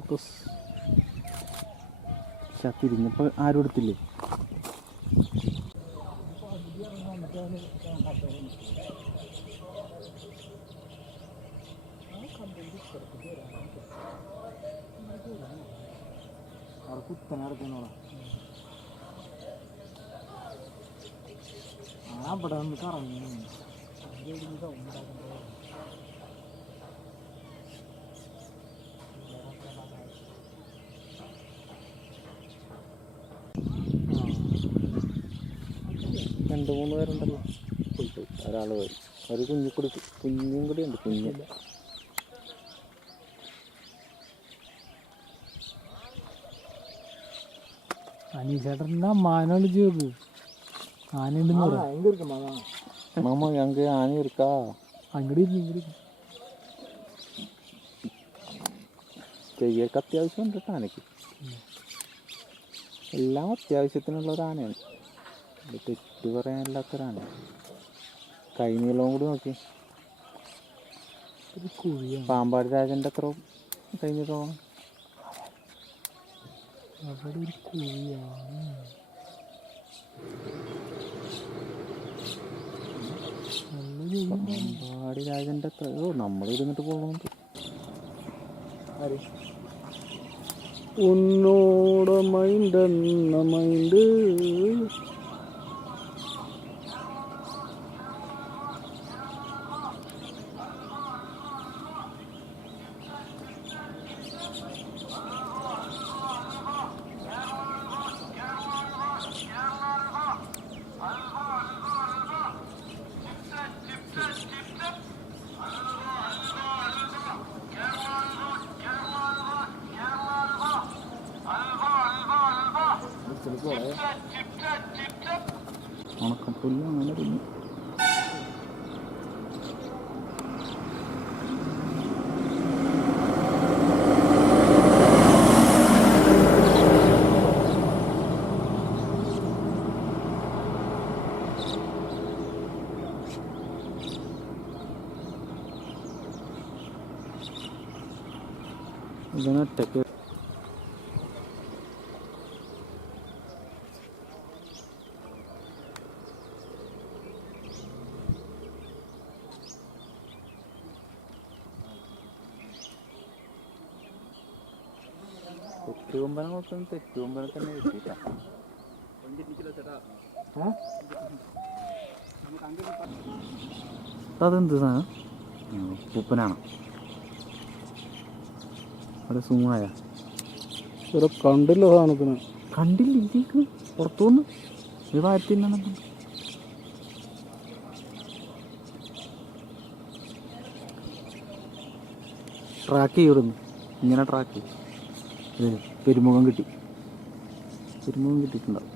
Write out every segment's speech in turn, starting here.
Focus പക്ഷെ തിരിഞ്ഞപ്പോൾ ആരും എടുത്തില്ലേ? ആ ഇവിടെ നിന്ന് കറങ്ങി. രണ്ട് മൂന്ന് പേരുണ്ടല്ലോ. പോയിട്ട് ഒരാൾ പോയി. ഒരു കുഞ്ഞു കൂടി കുഞ്ഞും കൂടി ഉണ്ട് കുഞ്ഞില്ല അനീഷേട്ടന്റെ അമ്മാനെ വിളിച്ച് നോക്ക്. ആനയുണ്ടെന്ന് പറയാം മാമ ഞങ്ങൾക്ക് ആന ഇരിക്കാ. അങ്ങോട്ട് ഇരിക്കും ഇങ്ങോട്ട് ഇരിക്കും. അത്യാവശ്യം ഉണ്ട് ആനയ്ക്ക്. എല്ലാം അത്യാവശ്യത്തിനുള്ള ഒരു ആനയാണ്. ഇത് തെറ്റ് പറയാനില്ലാത്തവരാണ്. കൈ നീളവും കൂടി നോക്കി. കുഴിയാണ്. പാമ്പാടി രാജന്റെ അത്ര കൈ നീളമാണ് അവിടെ ഒരു കുഴിയാണ്. പാമ്പാടി രാജന്റെ അത്ര ഓ നമ്മൾ ഇരുന്നിട്ട് പോകുന്നുണ്ട് ഉന്നോട മൈൻഡ് എന്ന മൈൻഡ്. போகிறேன் உனக்கு புரியும் நல்லா புரியும் இதுனா டெக்கு തെറ്റുകൊമ്പനെ നോക്കണം തെറ്റുകൊമ്പനെ തന്നെ കിട്ടിയിട്ടാ അതെന്ത് സാധനം ഉപ്പനാണ് അവിടെ സൂമായ കണ്ടില്ല സാധനത്തിന് കണ്ടില്ല ഇതിക്ക് പുറത്തു വന്ന് ഇത് വാറ്റി ട്രാക്ക് ചെയ്യുന്നു ഇങ്ങനെ ട്രാക്ക് ചെയ്യും പെരുമുഖം കിട്ടി. പെരുമുഖം കിട്ടിയിട്ടുണ്ടാവും.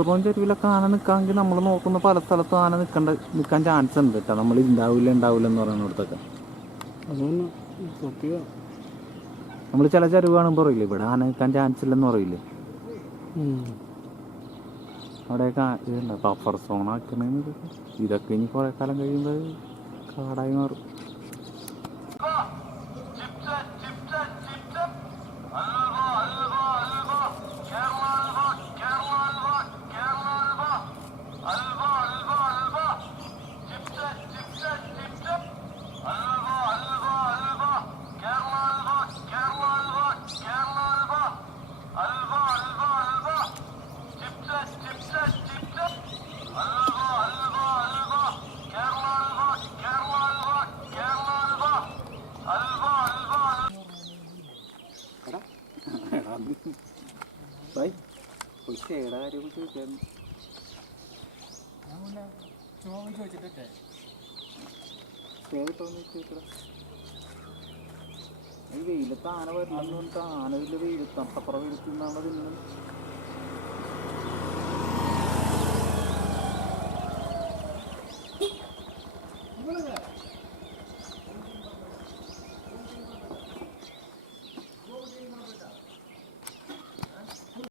തുറവൻ ചെരുവിലൊക്കെ ആന നിൽക്കാമെങ്കിൽ നമ്മൾ നോക്കുന്ന പല സ്ഥലത്തും ആന നിൽക്കേണ്ട നിൽക്കാൻ ചാൻസ് ഉണ്ട് കേട്ടോ. നമ്മൾ ഉണ്ടാവില്ല ഉണ്ടാവില്ല എന്ന് പറയുന്നിടത്തൊക്കെ നമ്മൾ ചില ചെരുവ് കാണുമ്പോൾ പറയില്ലേ ഇവിടെ ആന നിൽക്കാൻ ചാൻസ് ഇല്ലെന്ന് പറയില്ലേ? അവിടെയൊക്കെ ഇതുണ്ട് ബഫർ സോൺ ആക്കണേന്ന് ഇതൊക്കെ. ഇതൊക്കെ ഇനി കുറേ കാലം കഴിയുമ്പോൾ കാടായി മാറും. Đấy പൈസ ഏടാ ആരും ചോദിക്കാൻ. ചോദ്യം ചോദിച്ചിട്ടേ കേട്ടോന്ന് ചോദിക്കടാ ഈ വെയിലത്ത് ആന വരുന്നുണ്ട് ആന വലിയ വെയിലത്ത് അപ്പപ്പുറം വെയിലത്ത് നിന്നാണ്